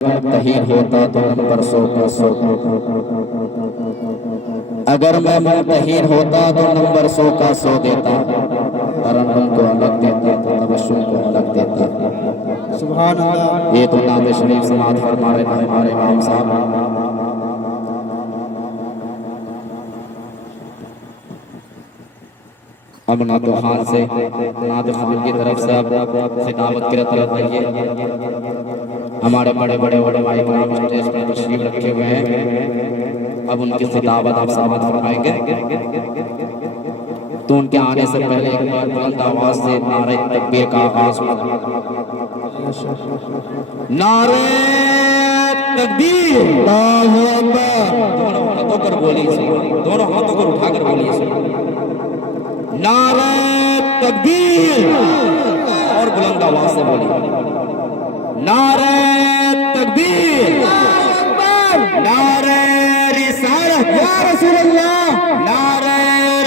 منتہین ہوتا تو نمبر 100 کا 100 اگر میں منتہین ہوتا تو نمبر 100 کا 100 دیتا ترنم کو الگ دیتا تبسم کو الگ دیتا سبحان اللہ. یہ تو نعت شریف سماعت فرما رہے ہیں ہمارے امام صاحب. اب نعت خان سے نعت خان کی طرف سے اب خطابت کی طرف رکھیے. ہمارے بڑے بڑے علماء کرام اسٹیج پر تشریف رکھے ہوئے ہیں. اب ان کی خطابت آپ سماعت فرمائیں گے تو ان کے آنے سے پہلے ایک بار بلند آواز سے نعرہ تکبیر کا آغاز ہوا. نعرہ تکبیر اللہ اکبر. دونوں ہاتھوں پر بولیے, دونوں ہاتھوں پر اٹھا کر بولیے نعرہ تکبیر. اور بلند آواز سے بولیے نعرہ تکبیر, نعرہ رسالت یا رسول اللہ, نعرہ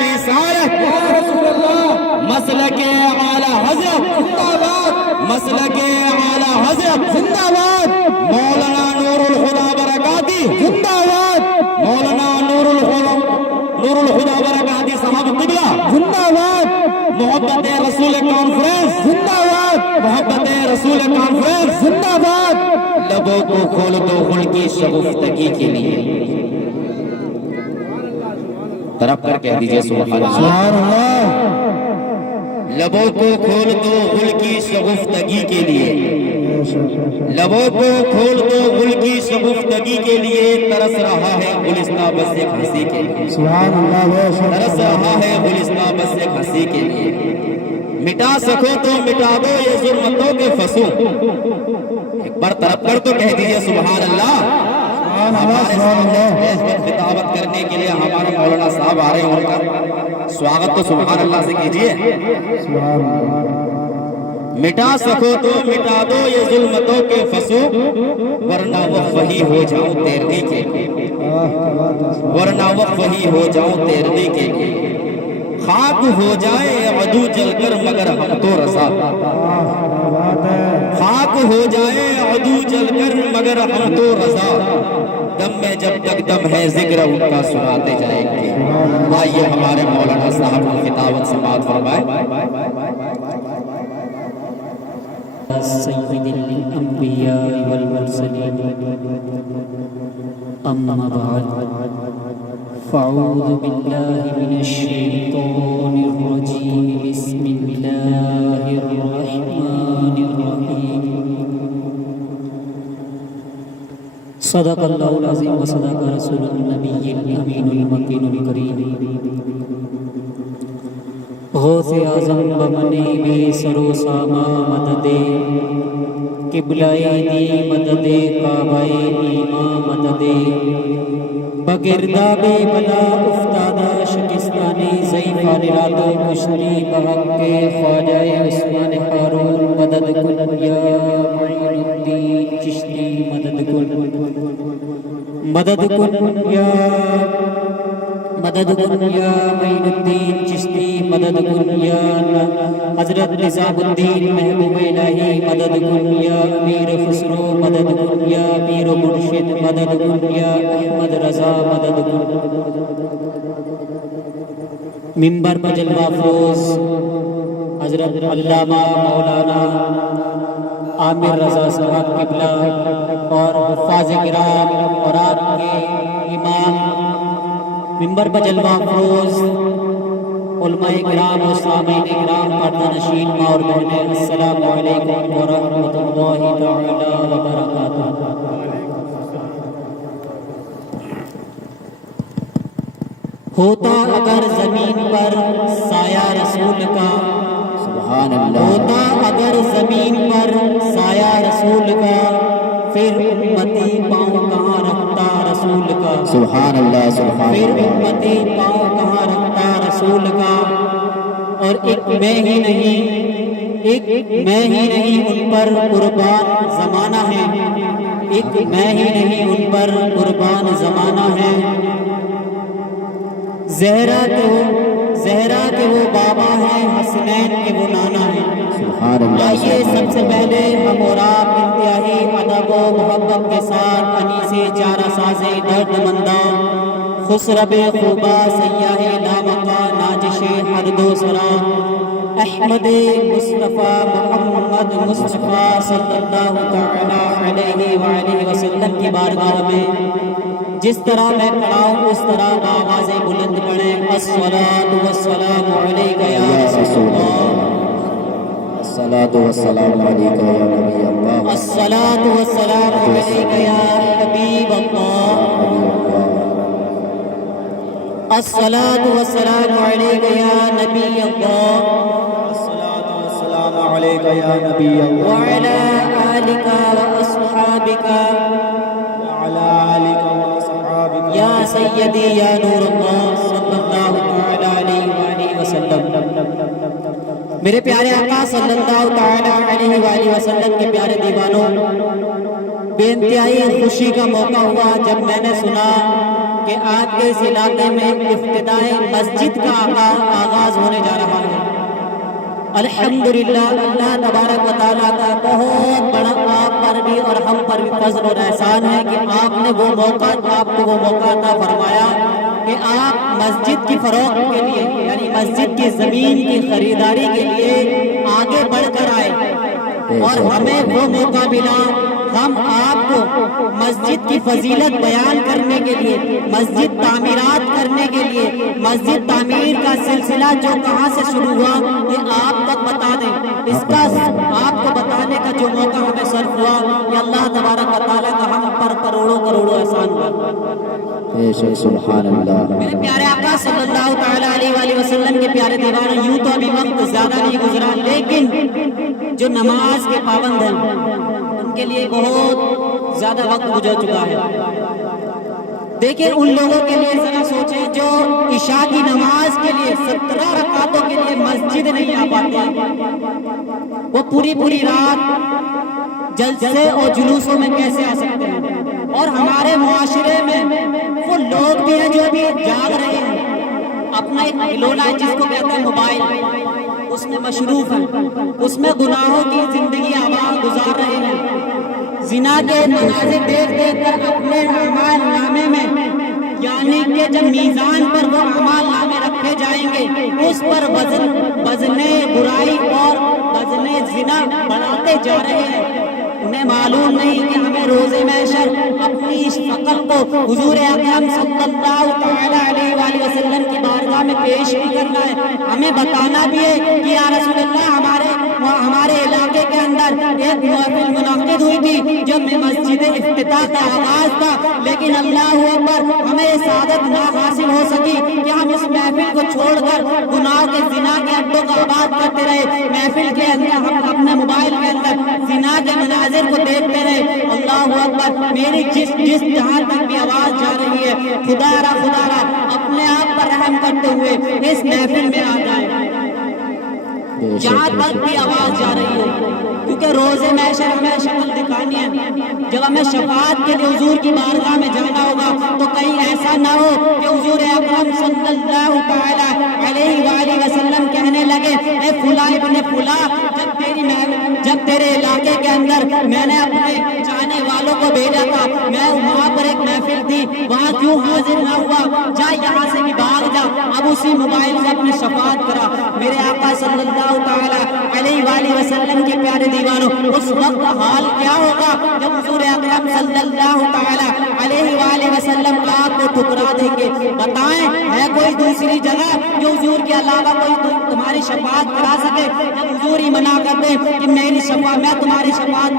رسالت یا رسول اللہ, مسلک اعلی حضرت زندہ باد, مسلک اعلی حضرت زندہ باد, مولانا نور الہدی برکاتی زندہ باد, مولانا نور الہدی برکاتی صاحب قبلہ زندہ باد, محبت رسول کانفرنس زندہ باد, محبت رسول کانفرنس زندہ باد. لبوں کو کھول دو خل کی شگفتگی کے لیے, طرف کر کہہ دیجئے سبحان اللہ. لبوں کو کھول دو غل کی شگفتگی کے لیے, لبوں کو کھول دو غل کی شگفتگی کے لیے, ترس رہا ہے گلستہ بس ایک ہنسی کے لیے, ترس رہا ہے گلستہ بس ایک ہنسی کے لیے. مٹا سکو تو مٹا دو یہ ظلمتوں کے فسوں, ایک بار طرف کر تو کہہ دیجئے سبحان اللہ. ہمارے سامنے خطابت کرنے کے لیے ہمارے مولانا صاحب آ رہے ہیں, ان کا سواگت تو سبحان اللہ سے کیجئے. مٹا سکو تو مٹا دو یہ ظلمتوں کے فسوں, ورنہ وہی ہو جاؤں تیرنے کے لیے, ورنہ وہی ہو جاؤں تیرنے کے لیے. خاک ہو جائے عدو جل کر مگر ہم تو رضا, خاک ہو جائے عدو جل کر مگر ہم تو رضا. دم میں جب تک دم ہے ذکر ان کا سناتے جائیں گے. آئیے ہمارے مولانا صاحب کی خطابت سماعت فرمائیں. سید الانبیاء والمرسلین, اما بعد فاعوذ باللہ من الشیطان الرجیم, بسم اللہ الرحمن الرحیم. صدق اللہ العظیم و صدق رسول النبی الامین المکین الکریم. غوث اعظم بمنے بے سرو ساما مدد, قبلہ دی مدد, کعبہ ایماں مدد, بگرداب بلا افتادہ شکستانی ضعیفان راتوں کشتی بحق کے خواجہ عثمان ہارون, مدد کن یا معین الدین چشتی, مدد کن, مدد کن یا مدد کن یا معین الدین چشتی, مدد کن یا حضرت نظام الدین محبوب الہی, مدد کن یا امیر خسرو, مدد کن یا پیر و مرشد, مدد کن یا احمد رضا, مدد کن. منبر پر جلوہ افروز حضرت علامہ مولانا عامر رضا صاحب قبلہ اور حفاظ کرام اور آپ کے امام, منبر پر جلوہ افروز علماء کرام و سامعین کرام, پردہ نشین ماں اور بہنیں, السلام علیکم ورحمۃ اللہ تعالی وبرکاتہ. ہوتا اگر زمین پر سایہ رسول کا, سبحان اللہ. ہوتا اگر زمین پر سایہ رسول کا, پھر امتی پاؤں کہاں رکھتا رسول کا, سبحان اللہ. سبحان پھر اللہ. امتی پاؤں کہاں رکھتا رسول کا. اور ایک میں ہی نہیں, ایک میں ہی نہیں ان پر قربان زمانہ ہے, ایک میں ہی نہیں ان پر قربان زمانہ ہے. زہرا کے وہ بابا ہیں, حسنین کے وہ نانا ہیں, سبحان اللہ آئیے سب سے پہلے ہم اور آپ انتہائی ادب و محبت کے ساتھ انیس چارہ ساز درد منداں خسرب خوبا سیاہ لامقا ناجش ہر دو سرا احمد مصطفیٰ محمد مصطفیٰ صلی اللہ تعالی علیہ وآلہ وسلم کی بارگاہ میں جس طرح میں پڑھاؤں اس طرح بآواز بلند پڑھیں الصلاۃ والسلام علیک یا رسول اللہ، الصلاۃ والسلام علیک یا نبی اللہ، الصلاۃ والسلام علیک یا حبیب اللہ، الصلاۃ والسلام علیک یا نبی اللہ، الصلاۃ والسلام علیک یا نبی اللہ، وعلی آلک واصحابک وعلی آلک واصحابک یا سیدی یا نور اللہ صلی اللہ تعالی علیہ وآلہ وسلم۔ میرے پیارے آقا صلی اللہ تعالی علیہ وآلہ وسلم کے پیارے دیوانوں، بے انتہائی خوشی کا موقع ہوا جب میں نے سنا کہ آج کے اس علاقے میں افتتاح مسجد کا آغاز ہونے جا رہا ہے۔ الحمدللہ، اللہ تبارک و تعالیٰ کا بہت بڑا آپ پر بھی اور ہم پر بھی فضل اور احسان ہے کہ آپ نے وہ موقع عطا فرمایا کہ آپ مسجد کی فروغ کے لیے یعنی مسجد کی زمین کی خریداری کے لیے آگے بڑھ کر آئے اور ہمیں وہ موقع ملا۔ ہم آپ کو مسجد کی فضیلت بیان کرنے کے لیے، مسجد تعمیرات کرنے کے لیے، مسجد تعمیر کا سلسلہ جو کہاں سے شروع ہوا یہ آپ تک بتا دیں، اس کا آپ کو بتانے کا جو موقع ہمیں صرف ہوا یہ اللہ تبارک و تعالیٰ کا ہم پر کروڑوں کروڑوں احسان ہوا۔ بے شک سبحان اللہ۔ میرے پیارے آقا صلی اللہ تعالی علیہ وآلہ وسلم کے پیارے دیوانوں، یوں تو ابھی وقت زیادہ نہیں گزرا لیکن جو نماز کے پابند ہیں ان کے لیے بہت زیادہ وقت گزر چکا ہے۔ دیکھیں ان لوگوں کے لیے ذرا سوچیں جو عشاء کی نماز کے لیے 17 رکعتوں کے لیے مسجد نہیں آ پاتے، وہ پوری رات جلسے اور جلوسوں میں کیسے آ سکتے ہیں؟ اور ہمارے معاشرے میں وہ لوگ بھی ہیں جو ابھی جاگ رہے ہیں، اپنا ایک کھلونا ہے جس کو کہتے ہیں موبائل، اس میں مصروف ہیں، اس میں گناہوں کی زندگی آباد گزار رہے ہیں، زنا کے مناظر دیکھ کر اپنے اعمال نامے میں یعنی کہ جب میزان پر وہ اعمال نامے رکھے جائیں گے اس پر وزن برائی اور وزن زنا بڑھاتے جا رہے ہیں۔ انہیں معلوم نہیں کہ ہمیں روز محشر اپنی اس عقل کو حضور اکرم صلی اللہ تعالی علیہ وآلہ وسلم کی بارگاہ میں پیش بھی کرنا ہے، ہمیں بتانا بھی ہے کہ یا رسول اللہ ہمارے علاقے کے اندر ایک محفل منعقد ہوئی تھی جب میں مسجد افتتاح کا آغاز تھا، لیکن اللہ اکبر ہمیں یہ سعادت نہ حاصل ہو سکی کہ ہم اس محفل کو چھوڑ کر گناہ کے زنا کے اڈوں کا آباد کرتے رہے، محفل کے اندر ہم اپنے موبائل کے اندر زنا کے مناظر کو دیکھتے رہے۔ اللہ اکبر، میری جس جہاں تک بھی آواز جا رہی ہے، خدا را اپنے آپ پر رحم کرتے ہوئے اس محفل میں آ جائے، جہاں تک بھی آواز جا رہی ہے، کیونکہ روز محشر ہمیں شکل دکھانی ہے۔ جب ہمیں شفاعت کے لیے حضور کی بارگاہ میں جانا ہوگا تو کہیں ایسا نہ ہو کہ حضور اکرم صلی اللہ تعالی علیہ وآلہ وسلم کہنے لگے اے فلاں ابن فلاں، جب تیرے علاقے کے اندر میں نے اپنے چاہنے والوں کو بھیجا تھا، میں وہاں پر ایک محفل تھی، وہاں کیوں حاضر نہ ہوا؟ جا یہاں سے بھی بھاگ جا، اب اسی موبائل سے اپنی شفاعت کرا۔ میرے آقا صلی اللہ تعالی علیہ وآلہ وسلم کے پیارے دیوانوں، اس وقت حال کیا ہوگا جب حضور اکرم صلی اللہ تعالی علیہ وآلہ وسلم آپ کو ٹھکرا دیں گے؟ بتائیں ہے کوئی دوسری جگہ جو حضور کے علاوہ کوئی تمہاری شفاعت کرا سکے؟ جب حضور ہی منع کر دے کہ میں تمہاری شفاعت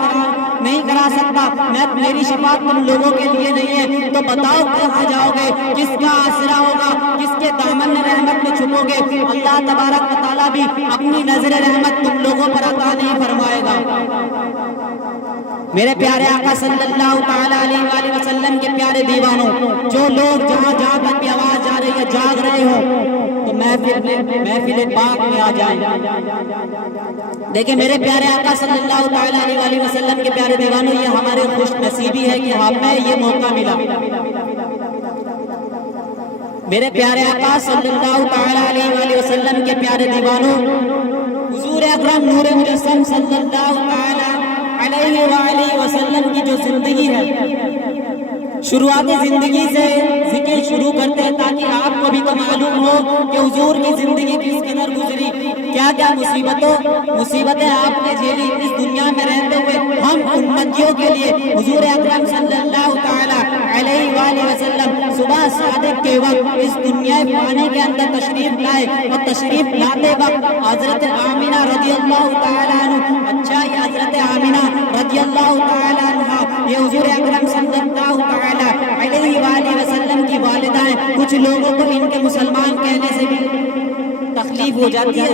نہیں کرا سکتا، میری شفاعت تم لوگوں کے لیے نہیں ہے، تو بتاؤ کہاں جاؤ گے؟ کس کا آسرا ہوگا؟ کس کے دامن رحمت میں چھپو گے؟ اللہ تبارک و تعالیٰ بھی اپنی نظر رحمت تم لوگوں پر عطا نہیں فرمائے گا۔ میرے پیارے آقا صلی اللہ تعالی علیہ وآلہ وسلم کے پیارے دیوانوں، جو لوگ جہاں تک بھی آواز جا رہی ہے جاگ رہے ہوں تو محفل پاک میں آ جائیں۔ دیکھیں میرے پیارے آقا صلی اللہ تعالی علیہ وآلہ وسلم کے پیارے دیوانوں، یہ ہمارے خوش نصیبی ہے کہ ہمیں یہ موقع ملا۔ میرے پیارے آقا صلی اللہ تعالی علیہ وآلہ وسلم کے پیارے دیوانوں، حضور اکرم نور مجسم صلی اللہ تعالی علیہ وآلہ وسلم کی جو زندگی ہے، شروعات زندگی سے ذکر شروع کرتے ہیں تاکہ آپ کو بھی تو معلوم ہو کہ حضور کی زندگی کس قدر گزری، کیا کیا مصیبتیں آپ نے جھیلی اس دنیا میں رہتے ہوئے ہم امتیوں کے لیے۔ حضور اکرم صلی اللہ تعالی علیہ وآلہ وسلم صبح صادق کے وقت اس دنیا فانی کے اندر تشریف لائے، اور تشریف لاتے وقت حضرت آمینہ رضی اللہ تعالی عنہ، اچھا یہ حضرت آمینہ رضی اللہ تعالی عنہ یہ حضور اکرم صلی اللہ تعالی علیہ وآلہ وسلم کی والدہ ہیں۔ کچھ لوگوں کو ان کے مسلمان کہنے سے بھی تکلیف ہو جاتی ہے،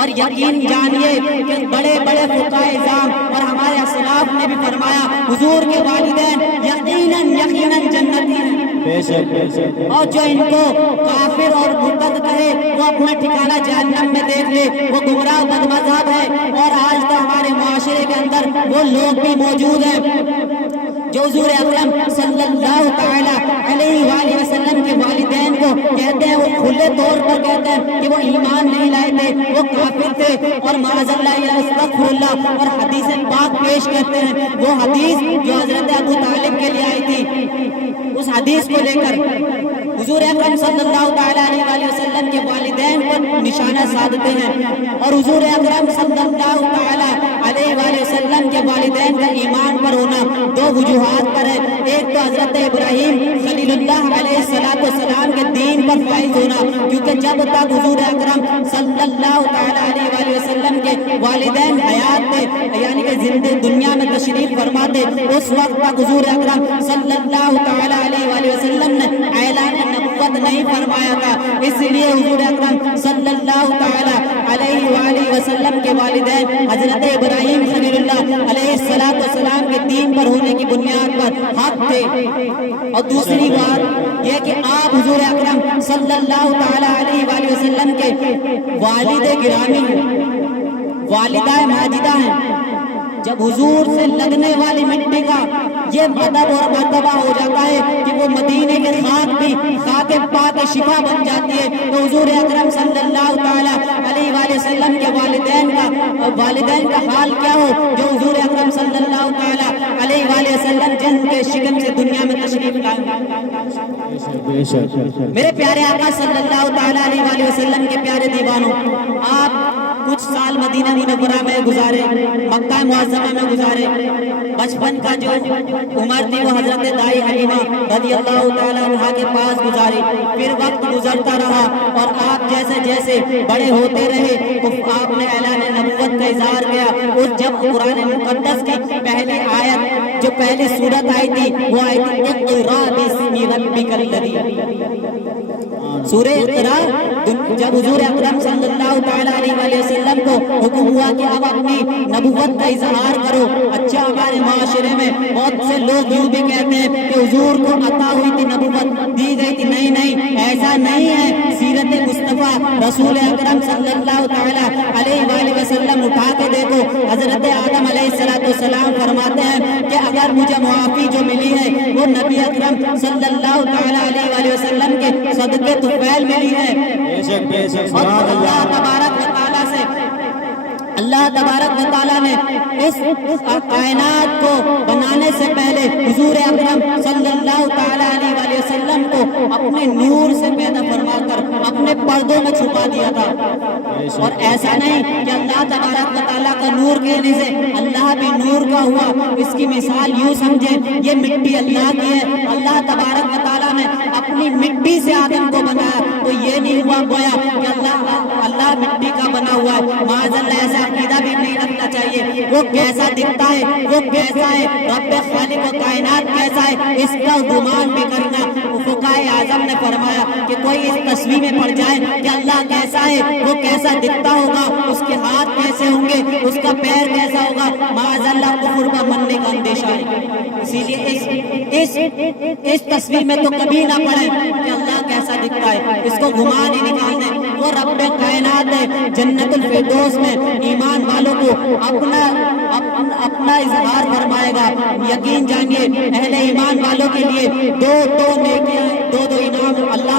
اور یقین جانیے کہ بڑے بڑے فقہائے اعظام اور ہمارے اسلاف نے بھی فرمایا حضور کے والدین یقیناً جنتی ہیں، اور جو ان کو کافر اور مرتد کہے وہ اپنا ٹھکانہ جہنم میں دیکھ لے، وہ گمراہ بد مذہب ہے۔ اور آج تو ہمارے معاشرے کے اندر وہ لوگ بھی موجود ہیں جو حضور اکرم صلی اللہ تعالی علیہ وآلہ وسلم کے والدین کو کہتے ہیں، وہ کھلے طور پر کہتے ہیں کہ وہ ایمان نہیں لائے تھے، وہ کافر تھے، اور معاذ اللہ استغفر اللہ، اور حدیث پاک پیش کرتے ہیں، وہ حدیث جو حضرت ابو طالب کے لیے آئی تھی، اس حدیث کو لے کر حضور اکرم صلی اللہ تعالی علیہ وآلہ وسلم کے والدین پر نشانہ سادھتے ہیں۔ اور حضور اکرم صلی اللہ تعالی علیہ وآلہ وسلم کے والدین کا ایمان پر ہونا دو وجوہات پر ہے۔ ایک تو حضرت ابراہیم خلیل اللہ علیہ السلام کے دین پر فائز ہونا، کیونکہ جب تک حضور اکرم صلی اللہ تعالی علیہ وآلہ وسلم کے والدین حیات تھے، یعنی کہ زندہ دنیا میں تشریف فرما تھے، اس وقت تک حضور اکرم صلی اللہ تعالی علیہ وآلہ وسلم نے اعلان نبوت نہیں فرمایا تھا۔ اس لیے حضور اکرم صلی اللہ تعالی علیہ وآلہ وسلم کے والدین حضرت ابراہیم خلیل اللہ علیہ السلام کے دین پر ہونے کی بنیاد پر حق تھے۔ اور دوسری بات یہ کہ آپ حضور اکرم صلی اللہ تعالی علیہ وآلہ وسلم کے والد گرامی والدہ ماجدہ ہیں۔ جب حضور سے لگنے والی مٹی کا یہ مدب اور مرتبہ ہو جاتا ہے کہ وہ مدینے کے خاک بھی خاک پاک شفا بن جاتی ہے، تو حضور اکرم صلی اللہ تعالی علیہ وآلہ وسلم کے والدین کا حال کیا ہو جو حضور اکرم صلی اللہ تعالی علیہ وآلہ وسلم جن کے شکم سے دنیا میں تشریف لائے۔ میرے پیارے آقا صلی اللہ تعالی علیہ وآلہ وسلم کے پیارے دیوانوں، آپ کچھ سال مدینہ منورہ میں گزارے، مکہ معظمہ میں گزارے، بچپن کا جو عمر تھی وہ حضرت دائی حلیمہ رضی اللہ تعالیٰ عنہ کے پاس گزاری، پھر وقت گزرتا رہا اور آپ جیسے جیسے بڑے ہوتے رہے تو آپ نے اعلان نبوت کا اظہار کیا۔ اور جب قرآن مقدس کی پہلی آیت جو پہلی سورت آئی تھی وہ آئی تھی اقرا باسم ربک الذی، سورہ اقرا، جب حضور اکرم صلی اللہ تعالی علیہ وآلہ وسلم کو حکم ہوا کہ اب اپنی نبوت کا اظہار کرو۔ اچھا ہمارے معاشرے میں بہت سے لوگ یوں بھی کہتے ہیں کہ حضور کو عطا ہوئی تھی نبوت، دی گئی تھی، نہیں ایسا نہیں ہے۔ سیرت مصطفیٰ رسول اکرم صلی اللہ تعالی علیہ وآلہ وسلم اٹھا کے دیکھو، حضرت آدم علیہ السلام فرماتے ہیں کہ اگر مجھے معافی جو ملی ہے وہ نبی اکرم صلی اللہ تعالی علیہ وآلہ وسلم کے صدقے طفیل ملی ہے۔ اور اللہ تبارک و تعالیٰ نے اس کائنات کو بنانے سے پہلے حضور اکرم صلی اللہ تعالی علیہ وآلہ وسلم کو اپنے نور سے پیدا فرما کر اپنے پردوں میں چھپا دیا تھا۔ اور ایسا نہیں کہ اللہ تبارک و تعالیٰ کا نور کہنے سے اللہ بھی نور کا ہوا۔ اس کی مثال یوں سمجھیں، یہ مٹی اللہ کی ہے، اللہ تبارک و تعالیٰ نے اپنی مٹی سے آدم کو بنایا، تو یہ نہیں ہوا گویا کہ اللہ مٹی کا بنا ہوا ہے۔ معاذ اللہ ایسا عقیدہ بھی نہیں رکھنا چاہیے۔ وہ کیسا دکھتا ہے، وہ کیسا ہے، رب خالق و کائنات کیسا ہے، اس کا گمان بھی کرنا۔ فقہائے اعظم نے فرمایا کہ کوئی اس تصویر میں پڑ جائے کہ اللہ کیسا ہے، وہ کیسا دکھتا ہوگا، اس کے ہاتھ کیسے ہوں گے، اس کا پیر کیسا ہوگا، معاذ اللہ کفر پر مرنے کا اندیشہ ہے۔ اسی لیے اس تصویر میں تو کبھی نہ پڑے کہ اللہ کیسا دکھتا ہے، اس کو گمان ہی نکال دیں۔ وہ رب کائنات ہے، جنت الفردوس میں ایمان والوں کو اپنا اظہار فرمائے گا۔ یقین جانیے اہل ایمان والوں کے لیے دو نیکیاں، دو انعام اللہ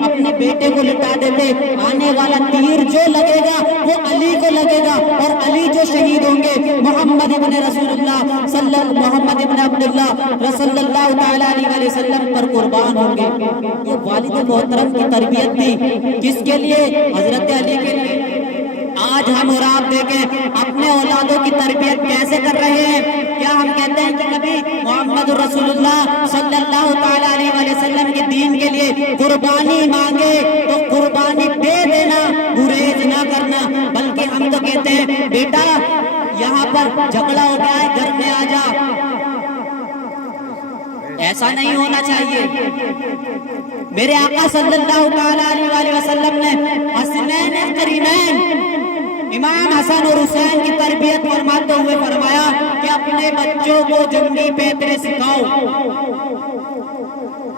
اپنے بیٹے کو لٹا دیتے. آنے والا تیر جو لگے گا وہ علی کو لگے گا اور علی جو شہید ہوں گے محمد ابن رسول اللہ محمد ابن عبداللہ رسول اللہ تعالیٰ علیہ وسلم پر قربان ہوں گے. یہ والد محترم کی تربیت تھی. کس کے لیے؟ حضرت علی کے لیے. آج ہم اور آپ دیکھیں اپنے اولادوں کی تربیت کیسے کر رہے ہیں. کیا ہم کہتے ہیں کہ کبھی محمد رسول اللہ صلی اللہ تعالیٰ علیہ وسلم کے دین کے لیے قربانی مانگے تو قربانی دے دینا، گریز نہ کرنا، بلکہ ہم تو کہتے ہیں بیٹا یہاں پر جھگڑا ہو گیا ہے گھر میں آ جا. ایسا نہیں ہونا چاہیے. میرے آقا صلی اللہ تعالیٰ علیہ وسلم نے حسنین کرینین امام حسن اور حسین کی تربیت فرماتے ہوئے فرمایا کہ اپنے بچوں کو جنگی پیترے سکھاؤ.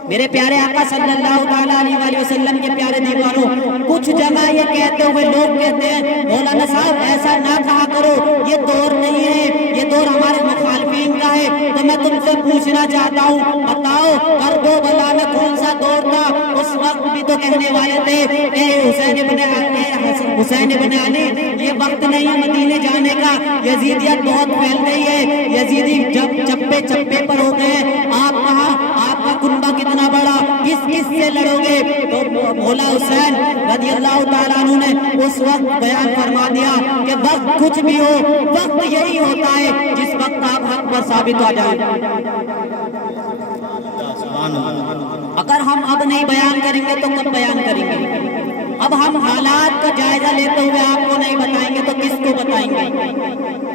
میرے پیارے آقا صلی اللہ تعالیٰ علیہ وسلم کے پیارے دیوانوں، کچھ جگہ یہ کہتے ہوئے لوگ کہتے ہیں مولانا صاحب ایسا نہ کہا کرو، یہ دور نہیں ہے، یہ دور ہمارے مخالفین کا ہے. تو میں تم سے پوچھنا چاہتا ہوں، بتاؤ کربلا میں کون سا دور تھا؟ اس وقت بھی تو کہنے والے تھے اے حسین ابن علی یہ وقت نہیں ہے مدینے جانے کا، یزیدیت بہت پھیل گئی ہے، یزیدی جب چپے چپے پر ہو گئے. آپ کہاں، آپ کا کنبہ کتنا بڑا، کس کس سے لڑو گے؟ تو مولا حسین رضی اللہ تعالیٰ عنہ نے اس وقت بیان فرما دیا کہ وقت کچھ بھی ہو، وقت یہی ہوتا ہے جس وقت آپ حق پر ثابت ہو جائیں. اگر ہم اب نہیں بیان کریں گے تو کب بیان کریں گے؟ اب ہم حالات کا جائزہ لیتے ہوئے آپ کو نہیں بتائیں گے تو کس کو بتائیں گے؟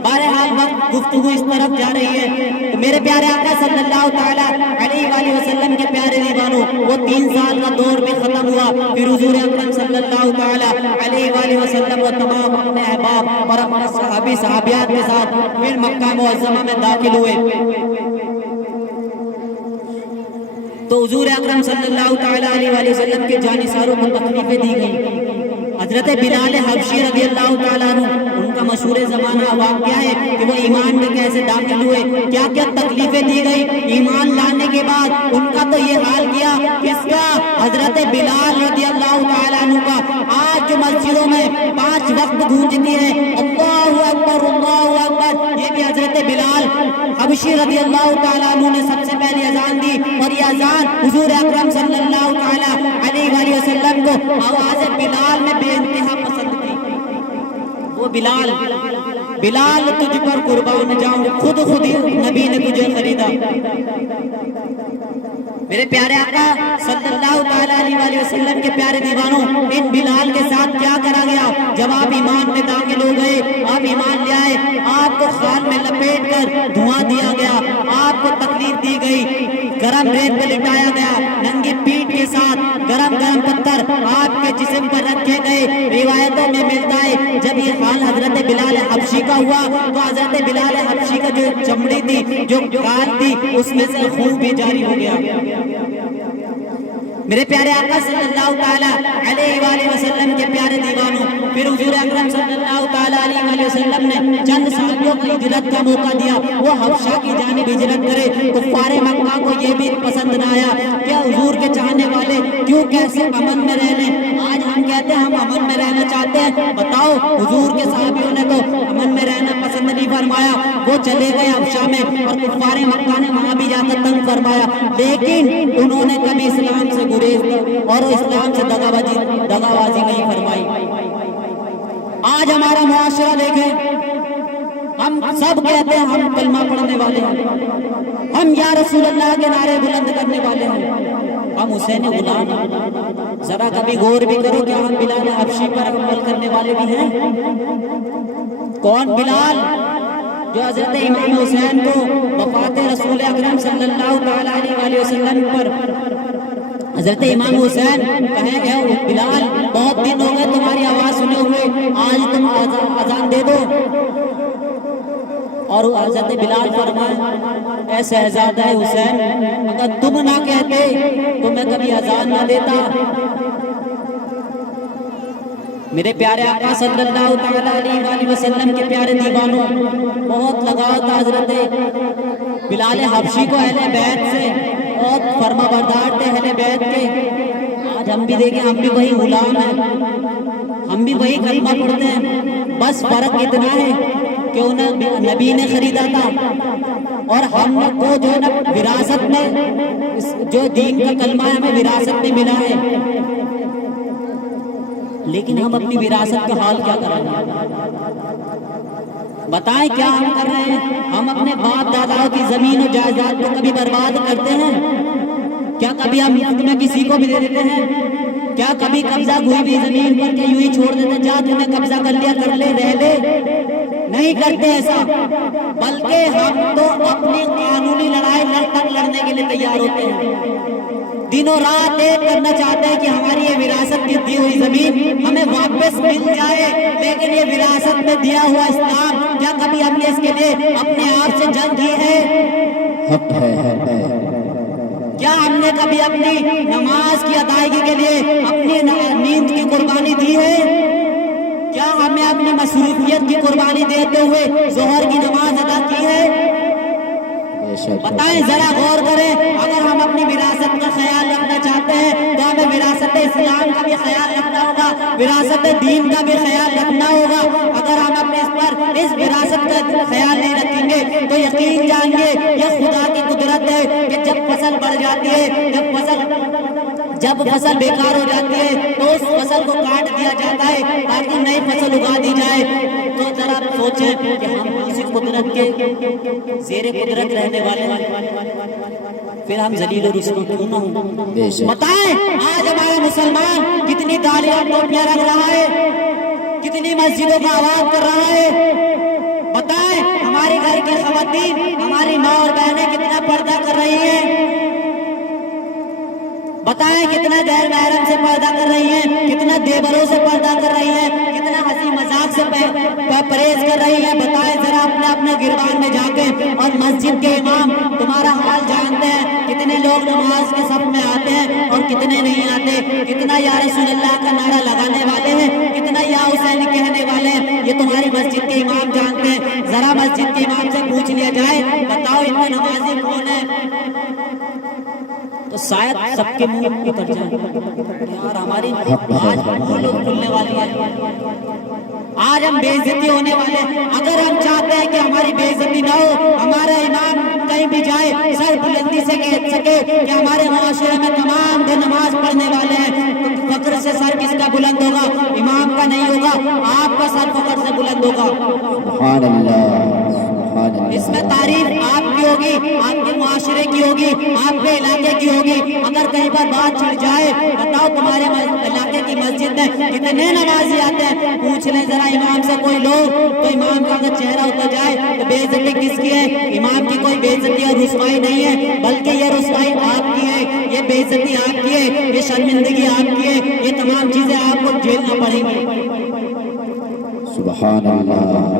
بہرحال وقت گفتگو اس طرف جا رہی ہے. تو میرے پیارے آقا صلی اللہ تعالیٰ علیہ وسلم کے پیارے دیوانوں، وہ 3 سال کا دور بھی ختم ہوا. پھر حضور اکرم صلی اللہ تعالیٰ علیہ وسلم و تمام اپنے احباب اور اپنے صحابی صحابیات کے ساتھ پھر مکہ معظمہ میں داخل ہوئے. تو حضور اکرم صلی اللہ تعالیٰ علیہ وسلم کے جانثاروں کو تکلیفیں دی گئی. حضرت بلال حبشی رضی اللہ تعالیٰ عنہ، ان کا مشہور زمانہ واقعہ ہے کہ وہ ایمان میں کیسے داخل ہوئے، کیا کیا تکلیفیں دی گئی. ایمان لانے کے بعد ان کا تو یہ حال کیا، کس کا؟ حضرت بلال رضی اللہ تعالیٰ عنہ کا. آج جو مسجدوں میں 5 وقت گونجتی ہے اللہ اکبر اللہ اکبر، یہ بھی حضرت بلال حبشی رضی اللہ تعالیٰ عنہ نے سب سے پہلے اذان دی. اور یہ اذان حضور اکرم صلی اللہ تعالیٰ علیہ وسلم کو آواز بلال نے بے انتہا پسند کی. وہ بلال تجھ پر قربان جاؤں، خود ہی نبی نے تجھے خریدا. میرے پیارے آقا صلی اللہ تعالیٰ علیہ وسلم کے پیارے دیوانوں، ان بلال کے ساتھ کیا کرا گیا؟ جب آپ ایمان میں داخل ہو گئے، آپ ایمان لے آئے، آپ کو خال میں لپیٹ کر دھواں دیا گیا، آپ کو تکلیف دی گئی، گرم ریت پہ لٹایا گیا، ننگی پیٹھ کے ساتھ گرم پتھر آپ کے جسم پر رکھے گئے. روایتوں میں ملتا ہے جب یہ حال حضرت بلال حبشی کا ہوا تو حضرت بلال حبشی کا جو چمڑی تھی، جو گال تھی، اس میں سے خون بھی جاری ہو گیا. میرے پیارے آقا صلی اللہ تعالیٰ علیہ وسلم کے پیارے دیوانوں، پھر حضور اکرم صلی اللہ تعالیٰ علیہ وسلم نے چند صحابیوں کو ہجرت کا موقع دیا، وہ حبشہ کی جانب ہجرت کرے. کفار مکہ کو یہ بھی پسند نہ آیا کہ حضور کے چاہنے والے کیوں کیسے امن میں رہ لیں. آج ہم کہتے ہیں ہم امن میں رہنا چاہتے ہیں، بتاؤ حضور کے صحابیوں نے تو امن میں رہنا پسند نہیں فرمایا، وہ چلے گئے حبشہ میں اور کفار مکہ نے وہاں بھی جا کر تنگ فرمایا، لیکن انہوں نے کبھی اسلام سے اور اسلام سے دغابازی نہیں فرمائی. آج ہمارا معاشرہ دیکھیں، ہم سب کہتے ہیں ہم کلمہ پڑھنے والے ہیں، ہم یا رسول اللہ کے نعرے بلند کرنے والے ہیں، ہم حسین غلام ہیں. ذرا کبھی غور بھی کرو کہ ہم بلال حبشی پر عمل کرنے والے بھی ہیں. کون بلال؟ جو حضرت امام حسین کو وفات رسول اکرم صلی اللہ تعالیٰ علیہ وسلم پر حضرت امام حسین کہیں گے بلال بہت دن ہو گئے تمہاری آواز سنے ہوئے، آج تم اذان دے دو. اور حضرت بلال فرمائے اے شہزادہ حسین، اگر تم نہ کہتے تو میں کبھی اذان نہ دیتا. میرے پیارے آقا صلی اللہ تعالیٰ علیہ وسلم کے پیارے دیوانوں، بہت لگاؤ تھا حضرت بلال حبشی کو اہل بیت سے، بہت فرما بردار تھے اہل بیت کے. ہم بھی دیکھیں ہم بھی وہی غلام ہیں، ہم بھی وہی کلمہ پڑھتے ہیں، بس فرق اتنا ہے کہ انہیں نبی نے خریدا تھا اور ہم کو جو ہے نا وراثت میں جو دین کا کلمہ ہے ہمیں وراثت میں ملا ہے، لیکن ہم اپنی وراثت کا حال کیا کر رہے ہیں؟ بتائیں کیا ہم کر رہے ہیں؟ ہم اپنے باپ داداؤں کی زمین و جائیداد کو کبھی برباد کرتے ہیں کیا؟ کبھی ہم مفت میں کسی کو بھی دے دیتے ہیں کیا؟ کبھی قبضہ ہوئی بھی زمین پر کے یوں ہی چھوڑ دیتے جا تم نے قبضہ کر لیا کر لے رہ لے؟ نہیں کرتے ایسا، بلکہ ہم تو اپنی قانونی لڑائی لڑنے کے لیے تیار ہوتے ہیں، دنوں رات ایک کرنا چاہتے ہیں کہ ہماری یہ وراثت کی دی ہوئی زمین ہمیں واپس مل جائے، لیکن یہ وراثت میں دیا ہوا اسلام کیا کبھی ہم نے اس کے لیے اپنے آپ سے جنگ کی ہے؟ حق ہے کیا ہم نے کبھی اپنی نماز کی ادائیگی کے لیے اپنی نیند کی قربانی دی ہے؟ کیا ہمیں اپنی مصروفیت کی قربانی دیتے ہوئے ظہر کی نماز ادا کی ہے؟ بتائیں ذرا غور کریں، اگر ہم اپنی وراثت کا خیال رکھنا چاہتے ہیں تو ہمیں وراثت اسلام کا بھی خیال رکھنا ہوگا، وراثت دین کا بھی خیال رکھنا ہوگا۔ اگر ہم اپنے اس وراثت کا خیال نہیں رکھیں گے تو یقین جانیے یہ خدا کی قدرت ہے کہ جب فصل بڑھ جاتی ہے، جب فصل بیکار ہو جاتی ہے تو اس فصل کو کاٹ دیا جاتا ہے تاکہ نئی فصل اگا دی جائے۔ تو ذرا سوچیں کہ ہم اسی قدرت کے زیر قدرت رہنے والے ہیں، پھر ہم ذلیل و رسوا کیوں نہ ہوں؟ بتائیں آج ہمارا مسلمان کتنی داڑیاں ٹوپیاں رکھ رہا ہے، کتنی مسجدوں کا آواز کر رہا ہے؟ بتائیں ہمارے گھر کی خواتین، ہماری ماں اور بہنیں کتنا پردہ کر رہی ہیں؟ بتائیں کتنا غیر محرم سے پردہ کر رہی ہیں، کتنا دیوروں سے پردہ کر رہی ہیں، کتنا ہنسی مذاق سے پرہیز کر رہی ہیں؟ بتائیں ذرا اپنے اپنے گربان میں جا کے، اور مسجد کے امام تمہارا حال جانتے ہیں، کتنے لوگ نماز کے صف میں آتے ہیں اور کتنے نہیں آتے، کتنا یا رسول اللہ کا نعرہ لگانے والے ہیں، کتنا یا حسین کہنے والے ہیں، یہ تمہاری مسجد کے امام جانتے ہیں۔ ذرا مسجد کے امام سے پوچھ لیا جائے بتاؤ اتنے نمازی کون ہیں، تو شاید سب کے منہ اتر جائیں یار ہماری آج لوگ کھلنے والی ہے، آج ہم بے عزتی ہونے والے ہیں۔ اگر ہم چاہتے ہیں کہ ہماری بے عزتی نہ ہو، ہمارا امام کہیں بھی جائے سر بلندی سے کہہ سکے کہ ہمارے معاشرے میں تمام جو نماز پڑھنے والے ہیں، تو فخر سے سر کس کا بلند ہوگا؟ امام کا نہیں ہوگا، آپ کا سر فخر سے بلند ہوگا۔ سبحان اللہ، سبحان اللہ۔ اس میں تعریف آپ کی ہوگی، آپ کے معاشرے کی ہوگی، آپ کے علاقے کی ہوگی۔ اگر کہیں پر بات چھڑ جائے بتاؤ تمہارے علاقے کی مسجد میں کتنے نمازی آتے ہیں، پوچھ لیں ذرا امام سے کوئی لوگ، تو امام کا اگر چہرہ اتر جائے تو بے عزتی کس کی ہے؟ امام کی کوئی بے عزتی اور رسوائی نہیں ہے، بلکہ یہ رسوائی آپ کی ہے، یہ بے عزتی آپ کی ہے، یہ شرمندگی آپ کی ہے، یہ تمام چیزیں آپ کو جھیلنا پڑیں گی۔ سبحان اللہ۔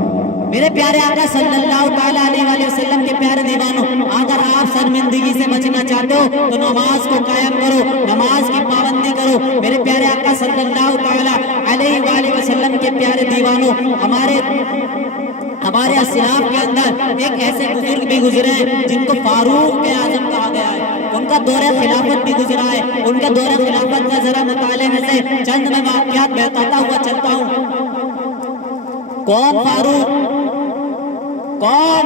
میرے پیارے آقا صلی اللہ تعالیٰ علیہ وآلہ وسلم کے پیارے دیوانوں، اگر آپ شرمندگی سے بچنا چاہتے ہو تو نماز کو قائم کرو، نماز کی پابندی کرو۔ میرے پیارے آقا صلی اللہ تعالیٰ علیہ وآلہ وسلم کے پیارے دیوانوں، ہمارے اسلاف کے اندر ایک ایسے بزرگ بھی گزرے ہیں جن کو فاروق اعظم کہا گیا ہے، ان کا دور خلافت بھی گزرا ہے۔ ان کا دور خلافت کا ذرا مطالعے میں سے چند میں واقعات بتاتا ہوا چلتا ہوں۔ کون فاروق؟ کون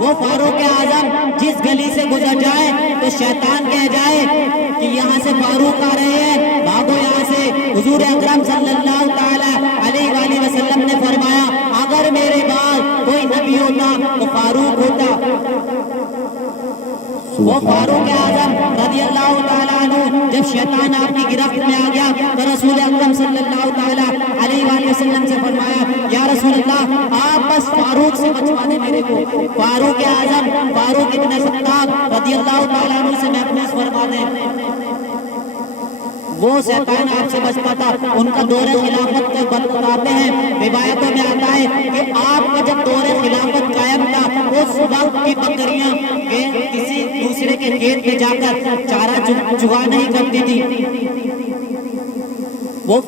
وہ فاروق اعظم جس گلی سے گزر جائے تو شیطان کہہ جائے کہ یہاں سے فاروق آ رہے ہیں، بھاگو یہاں سے۔ حضور اکرم صلی اللہ تعالی علیہ وآلہ وسلم نے فرمایا اگر میرے بعد کوئی نبی ہوتا تو فاروق ہوتا۔ وہ فاروق اعظم رضی اللہ تعالیٰ عنہ جب شیطان آپ کی گرفت میں آ گیا تو رسول اکرم صلی اللہ تعالیٰ علیہ وآلہ وسلم سے فرمایا یا رسول اللہ آپ بس فاروق سے بچوا دیں میرے کو، فاروق اعظم فاروق ابن خطاب رضی اللہ تعالیٰ عنہ سے محفوظ فرما دیں۔ وہ شیطان آپ سے بچتا تھا۔ ان کا دور خلافت کو بتاتے ہیں، روایتوں میں آتا ہے کہ آپ کا جب دور خلافت قائم تھا اس وقت کی بکریاں کسی دوسرے کے کھیت میں جا کر چارہ چگا نہیں کرتی تھی، وہ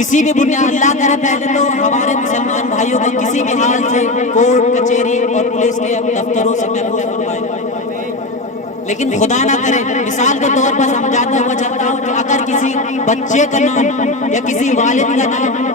کسی بھی بنیاد اللہ کرے پہلے تو ہمارے مسلمان بھائیوں کو کسی بھی حال سے کورٹ کچہری اور پولیس کے دفتروں سے محفوظ فرمائے، لیکن خدا نہ کرے مثال کے طور پر سمجھاتا ہوا چلتا ہوں کہ اگر کسی بچے کا نام یا کسی والد کا نام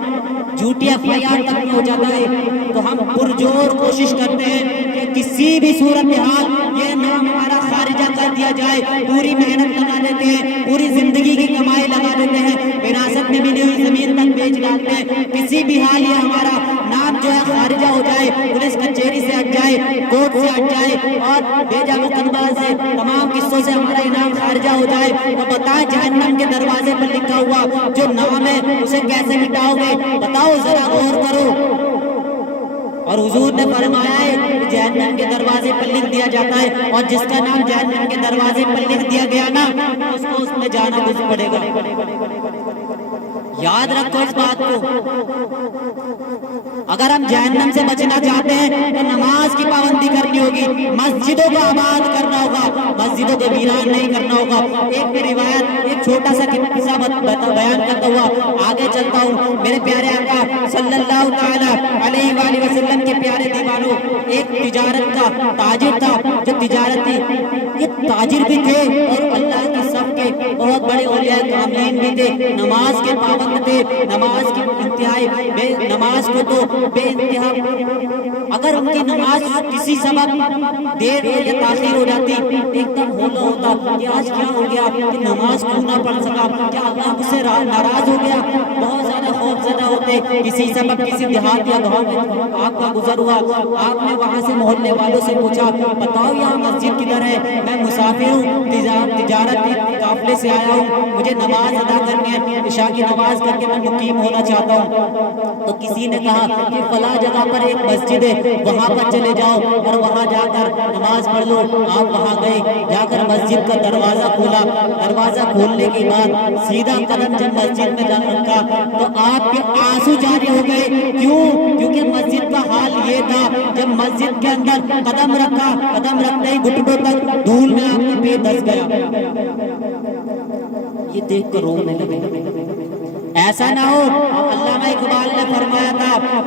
جھوٹی FIR تک میں ہو جاتا ہے تو ہم پرجور کوشش کرتے ہیں کہ کسی بھی صورتحال یہ نام ہمارا خارجہ کر دیا جائے، پوری محنت لگا دیتے ہیں، پوری زندگی کی کمائی لگا دیتے ہیں، وراثت میں ملی ہوئی زمین تک بیچ ڈالتے ہیں، کسی بھی حال یہ ہمارا نام جو ہے خارجہ ہو جائے، پولیس کچہری سے ہٹ جائے، کورٹ سے ہٹ جائے اور بیجا مقدمہ سے تمام قصوں سے ہمارا انعام خارجہ ہو جائے، تو بتائیں جہنم کے دروازے پر لکھا ہوا جو نام ہے اسے کیسے مٹاؤ گے؟ بتاؤ ذرا غور کرو۔ اور حضور نے فرمایا ہے کہ جہنم کے دروازے پر لکھ دیا جاتا ہے، اور جس کا نام جہنم کے دروازے پر لکھ دیا گیا نا اس کو اس میں جانا کچھ پڑے گا۔ یاد رکھو اس بات کو، اگر ہم جہنم سے بچنا چاہتے ہیں تو نماز کی پابندی کرنی ہوگی، مسجدوں کو آباد کرنا ہوگا، مسجدوں کو ویران نہیں کرنا ہوگا۔ ایک بھی روایت، ایک چھوٹا سا قصہ بیان کرتا ہوا آگے چلتا ہوں۔ میرے پیارے آقا صلی اللہ تعالی علیہ وآلہ وسلم کے پیارے دیوانوں، ایک تجارت کا تاجر تھا جو تجارتی یہ تاجر بھی تھے اور اللہ کی سب کے بہت بڑے اولیاء کاملین بھی تھے، نماز کے پابند تھے، نماز کی انتہائی نماز کو تو بے انتہا، اگر ان کی نماز کسی سبب دیر یا تاخیر ہو جاتی ایک دم ہولا ہوتا کہ آج کیا ہو گیا کہ نماز کیوں نہ پڑھ سکا، کیا اللہ مجھ سے ناراض ہو گیا، بہت زیادہ خوف زدہ ہوتے۔ کسی سبب کسی دیہات یا گاؤں میں آپ کا گزر ہوا، آپ نے وہاں سے محلے والوں سے پوچھا بتاؤ یہاں مسجد کدھر ہے، میں مسافر ہوں، تجارت قافلے سے آیا ہوں، مجھے نماز ادا کرنی ہے، عشاء کی نماز کر کے میں مقیم ہونا چاہتا ہوں۔ تو کسی نے کہا کہ فلاں جگہ پر ایک مسجد ہے، وہاں پر چلے جاؤ اور وہاں جا کر نماز پڑھ لو۔ آپ وہاں گئے، جا کر مسجد کا دروازہ کھولا، دروازہ کھولنے کے بعد سیدھا قدم جب مسجد میں جا رکھا تو آپ کے آنسو جاری ہو گئے۔ کیوں؟ کیونکہ مسجد کا حال یہ تھا جب مسجد کے اندر قدم رکھا، قدم رکھتے ہی گھٹنوں تک دھول میں آپ کا پیر دھس گیا۔ یہ دیکھ کر رونے لگے۔ ایسا نہ ہو، علامہ اقبال نے فرمایا تھا،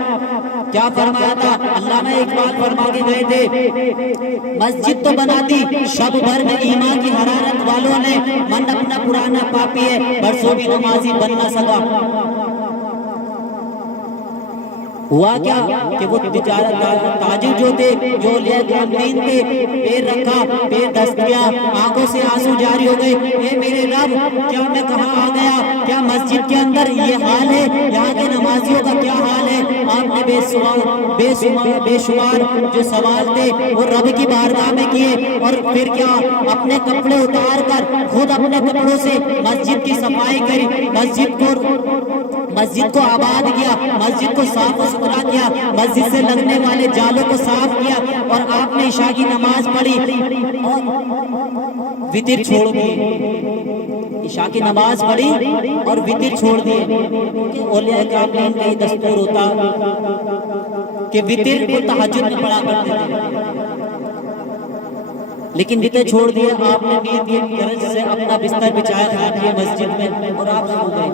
کیا فرمایا تھا؟ علامہ اقبال فرما کے گئے تھے مسجد تو بنا دی شب بھر میں ایمان کی حرارت والوں نے، من اپنا پرانا پاپی ہے برسوں بھی نمازی بن نہ سکا۔ ہوا کیا کہ وہ تاجر جو تھے، جو اولیاء کاملین تھے، پیر رکھا، پیر دست کیا، آنکھوں سے آنسو جاری ہو گئے۔ اے میرے رب، کیا میں کہاں آ گیا؟ کیا مسجد کے اندر یہ حال ہے؟ یہاں کے نمازیوں کا کیا حال ہے؟ آپ نے بے شمار جو سوال تھے وہ رب کی بارگاہ میں کیے، اور پھر کیا اپنے کپڑے اتار کر خود اپنے کپڑوں سے مسجد کی صفائی کری، مسجد کو آباد کیا، مسجد کو صاف و ستھرا کیا، مسجد سے لگنے والے جالوں کو صاف کیا، اور آپ نے عشاء کی نماز پڑھی اور وتر چھوڑ دیے۔ عشاء کی نماز پڑھی اور وتر چھوڑ دیے، کہ اولیاء کاملین کا یہ دستور ہوتا کہ وتر کو تہجد میں پڑھا کرتے تھے، لیکن وتر چھوڑ دیے۔ آپ نے نیند کی غرض سے اپنا بستر بچھایا، کھا لیا مسجد میں اور آپ سو گئے۔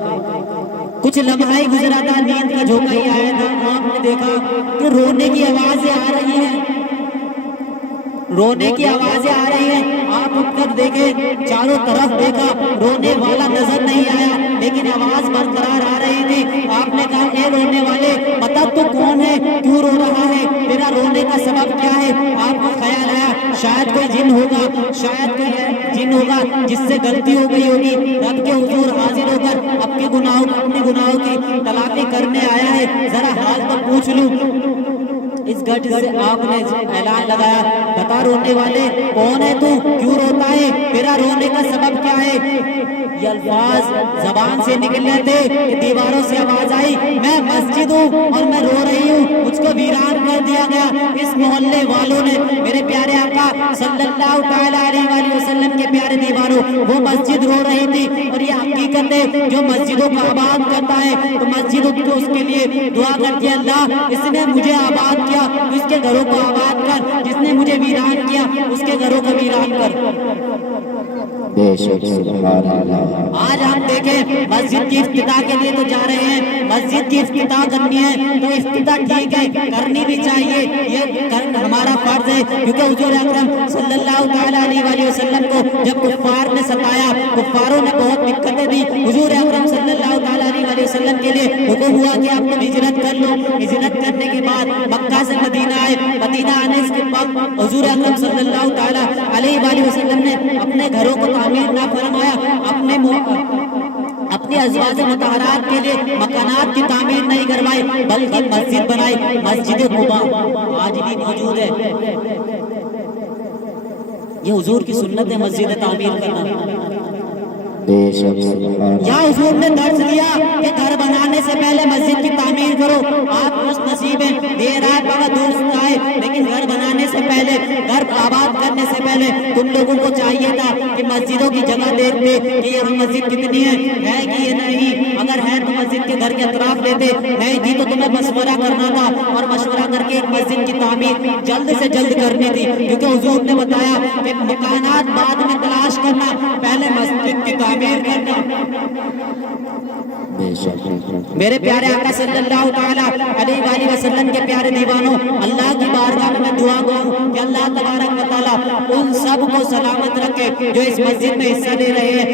کچھ لمحہ ہی گزرا تھا، نیند کا جھونکا ہی آیا تھا، آپ نے دیکھا کہ رونے کی آوازیں آ رہی ہیں، رونے کی آوازیں آ رہی ہیں۔ آپ اٹھ کر دیکھے، چاروں طرف دیکھا، رونے والا نظر نہیں آیا، لیکن آواز برقرار آ رہی تھی۔ آپ نے کہا اے رونے والے، بتا تو کون ہے، کیوں رو رہا ہے، تیرا رونے کا سبب کیا ہے؟ آپ کو خیال آیا شاید کوئی جن ہوگا، شاید کوئی جن ہوگا جس سے غلطی ہو گئی ہوگی، رب کے حضور حاضر ہو کر اپنے گناہوں کی تلافی کرنے آیا ہے، ذرا حال تو پوچھ لوں۔ اس گھٹ سے آپ نے اعلان لگایا، بتا رونے والے کون ہے تو، کیوں روتا ہے، تیرا رونے کا سبب کیا ہے؟ یہ الفاظ زبان سے نکل رہے تھے کہ دیواروں سے آواز آئی، میں مسجد ہوں اور میں رو رہی ہوں، مجھ کو ویران کر دیا گیا۔ اس محلے والوں نے، میرے پیارے آقا صلی اللہ تعالی علیہ وآلہ وسلم کے پیارے دیواروں، وہ مسجد رو رہی تھی، اور یہ حقیقت ہے جو مسجدوں کو آباد کرتا ہے تو مسجد اس کے لیے دعا کرتی ہے، اللہ اس نے مجھے آباد کیا، اس کے گھروں کو آباد کر، جس نے مجھے ویران کیا اس کے گھروں کو ویران کر۔ بے شک سبحان اللہ۔ آج ہم دیکھیں مسجد کی افتتاح کے لیے تو جا رہے ہیں، مسجد کی افتتاح کرنی ہے تو افتتاح ٹھیک ہے، کرنی بھی چاہیے، یہ ہمارا فرض ہے، کیونکہ حضور اکرم صلی اللہ تعالیٰ علیہ وسلم کو جب کفار نے ستایا، کفاروں نے بہت دقتیں دی، حضور اکرم صلی اللہ تعالیٰ علیہ وسلم کے لیے حکم ہوا کہ آپ تم ہجرت کر لو۔ ہجرت کرنے کے بعد مکہ سے مدینہ آئے، مدینہ آنے کے بعد حضور اکرم صلی اللہ تعالیٰ علیہ وسلم نے اپنے گھروں کو تعمیر نہ فرمایا، اپنے ازواج مطہرات کے لیے مکانات کی تعمیر نہیں کروائی، بلکہ مسجد بنائی، مسجد قباء آج بھی موجود ہے۔ یہ حضور کی سنت ہے مسجد تعمیر کرنا۔ بے شک سبحان یا حضور نے درس دیا کہ گھر بنانے سے پہلے مسجد کی تعمیر کرو۔ آپ خوش نصیب ہیں، دیر رات بڑا دور سے آئے، لیکن گھر بنانے سے پہلے، گھر آباد کرنے سے پہلے تم لوگوں کو چاہیے تھا کہ مسجدوں کی جگہ دیکھتے کہ یہاں مسجد کتنی ہے کہ یہ نہیں، اگر ہے تو مسجد کے گھر کے اطراف لیتے، نہیں تھی تو تمہیں مشورہ کرنا تھا، اور مشورہ کر کے ایک مسجد کی تعمیر جلد سے جلد کرنی تھی، کیونکہ حضور نے بتایا کہ مکانات بعد میں تلاش کرنا، پہلے مسجد کی تعمیر کرنا۔ بے شک میرے پیارے آقا صلی اللہ تعالیٰ علیہ وآلہ وسلم کے پیارے دیوانوں، اللہ کی بارگاہ میں دعا کروں کہ اللہ تبارک و تعالیٰ ان سب کو سلامت رکھے جو اس مسجد میں حصہ لے رہے ہیں،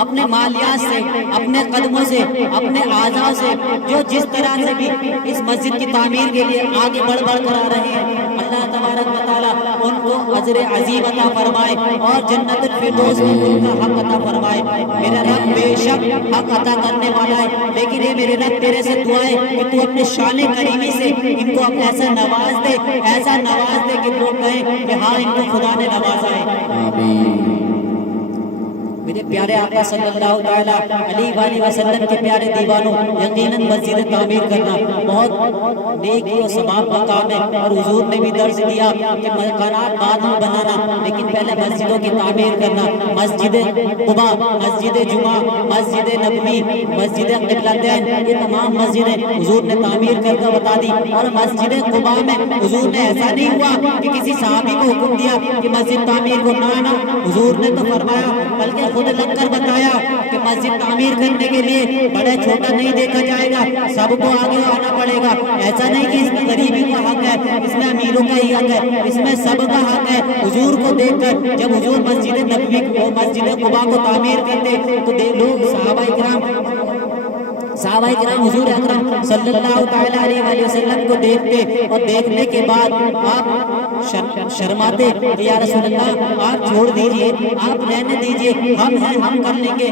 اپنے مالیات سے، اپنے قدموں سے، اپنے اعضاء سے، جو جس طرح سے بھی اس مسجد کی تعمیر کے لیے آگے بڑھ کر آ رہے ہیں، اللہ تبارک و تعالیٰ ان کو اجر عظیم عطا فرمائے اور جنت الفردوس میں ان کا حق عطا فرمائے۔ میرا رب بے شک حق عطا کرنے والا ہے، لیکن یہ میرے رب تیرے سے دعا ہے کہ تو اپنے شان کریمی سے ان کو ایسا نواز دے، ایسا نواز دے کہ لوگ کہیں کہ ہاں ان کو خدا نے نوازا ہے۔ آمین۔ میرے پیارے آقا صلی اللہ تعالیٰ علیہ وآلہ وسلم کے پیارے دیوانوں، یقیناً مسجد تعمیر کرنا بہت نیکی و ثواب کا کام ہے، اور حضور نے بھی درس دیا کہ مکانات بعد میں بنانا، لیکن پہلے مسجدوں کی تعمیر کرنا۔ مسجد قباء، مسجد جمعہ، مسجد نبوی، مسجد قبلتین، یہ تمام مسجدیں حضور نے تعمیر کر کے بتا دی، اور مسجد قباء میں حضور نے ایسا نہیں ہوا کہ کسی صحابی کو حکم دیا کہ مسجد تعمیر کو نہ آنا، حضور نے تو فرمایا، بلکہ خود لگ کر بتایا کہ مسجد تعمیر کرنے کے لیے بڑا چھوٹا نہیں دیکھا جائے گا، سب کو آگے آنا پڑے گا۔ ایسا نہیں کہ اس میں غریبی کا حق ہے، اس میں امیروں کا ہی حق ہے، اس میں سب کا حق ہے۔ حضور کو دیکھ کر جب حضور مسجد نبوی کو، مسجد قباء کو تعمیر کرتے تو لوگ صحابہ کرام حضور اکرم صلی اللہ تعالیٰ علیہ وآلہ وسلم کو دیکھتے، اور دیکھنے کے بعد آپ شرماتے کہ یا رسول اللہ آپ چھوڑ دیجئے، آپ رہنے دیجئے، ہم ہیں، ہم کر لیں گے۔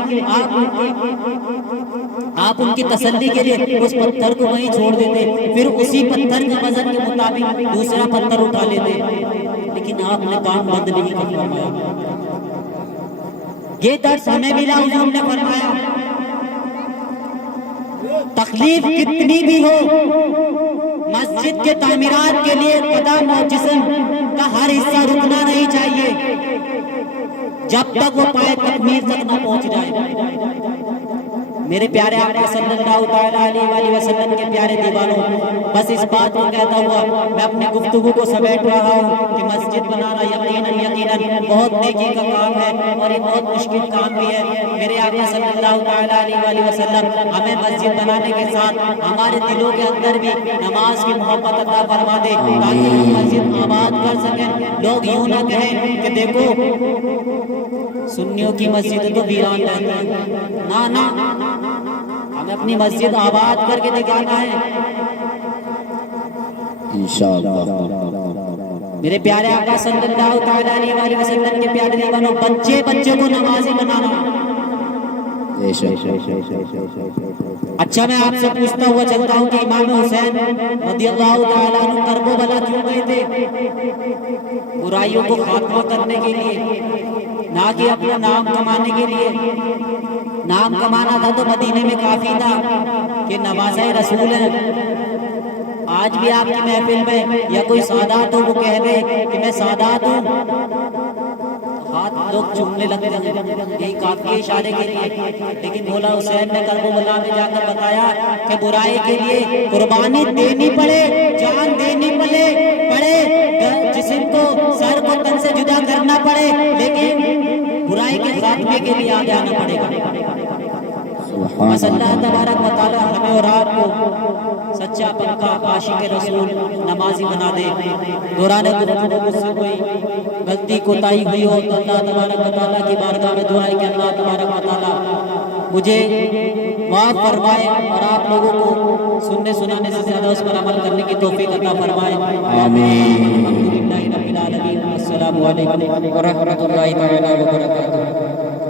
آپ ان کی تسلی کے لیے اس پتھر کو وہیں چھوڑ دیتے، پھر اسی پتھر کے وزن کے مطابق دوسرا پتھر اٹھا لیتے، لیکن آپ نے کام بند نہیں کر فرمایا۔ یہ درس ہمیں ملا، حضور نے فرمایا تکلیف کتنی بھی ہو، مسجد کے تعمیرات کے لیے قدم اور جسم کا ہر حصہ رکنا نہیں چاہیے جب تک وہ پائے تکمیل تک نہ پہنچ جائے۔ میرے پیارے آقا صلی اللہ تعالیٰ علیہ وآلہ وسلم کے پیارے دیوانوں، بس اس بات کو کہتا ہوا میں اپنے گفتگو کو سمیٹ رہا ہوں کہ مسجد بنانا یقیناً بہت نیکی کا کام ہے، اور یہ بہت مشکل کام بھی ہے۔ میرے آقا صلی اللہ تعالیٰ علیہ وآلہ وسلم ہمیں مسجد بنانے کے ساتھ ہمارے دلوں کے اندر بھی نماز کی محبت عطا فرما دے، تاکہ ہم مسجد آباد کر سکیں۔ لوگ یوں نہ کہیں کہ دیکھو سنیوں کی مسجد تو ویران رہتی ہے، نہ، ہمیں اپنی مسجد آباد کر کے دکھانا ہے انشاءاللہ۔ میرے پیارے آقا صلی اللہ تعالیٰ علیہ وآلہ وسلم کے پیارے دیوانوں، بچے کو نمازی بنانا۔ اچھا میں آپ سے پوچھتا ہوا چلتا ہوں کہ امام حسین رضی اللہ تعالیٰ عنہ کرب و بلا کیوں گئے تھے؟ برائیوں کو خاتمہ کرنے کے لیے، نہ کہ اپنا نام کمانے کے لیے۔ نام کمانا تھا تو مدینے میں کافی تھا کہ نوازہ رسول ہے۔ آج بھی آپ کی محفل میں یا کوئی سادات ہو، وہ کہہ دے کہ میں سادات ہوں، ہاتھ لوگ چومنے لگتے ہیں، یہی کافی اشارے کے لیے۔ لیکن مولا حسین نے کرب و بلا میں جا کر بتایا کہ برائی کے لیے قربانی دینی پڑے، جان دینی پڑے، جس حسن کو سر کو تن سے جدا کرنا پڑے لیکن برائی کے خاتمے کے لیے آگے آنا پڑے گا. بس اللہ تبارک و تعالی ہمیں اور آپ کو سچا پکا عاشق رسول نمازی بنا دے. دوران گفتگو مجھ سے کوئی غلطی کوتاہی ہوئی ہو تو اللہ تبارک و تعالیٰ کی بارگاہ میں دعا ہے کہ اللہ تبارک و تعالیٰ مجھے معاف فرمائے اور آپ لوگوں کو سننے سنانے سے زیادہ اس پر عمل کرنے کی توفیق عطا فرمائے. آمین. الحمدللہ رب العالمین. السلام علیکم ورحمۃ اللہ تعالی وبرکاتہ.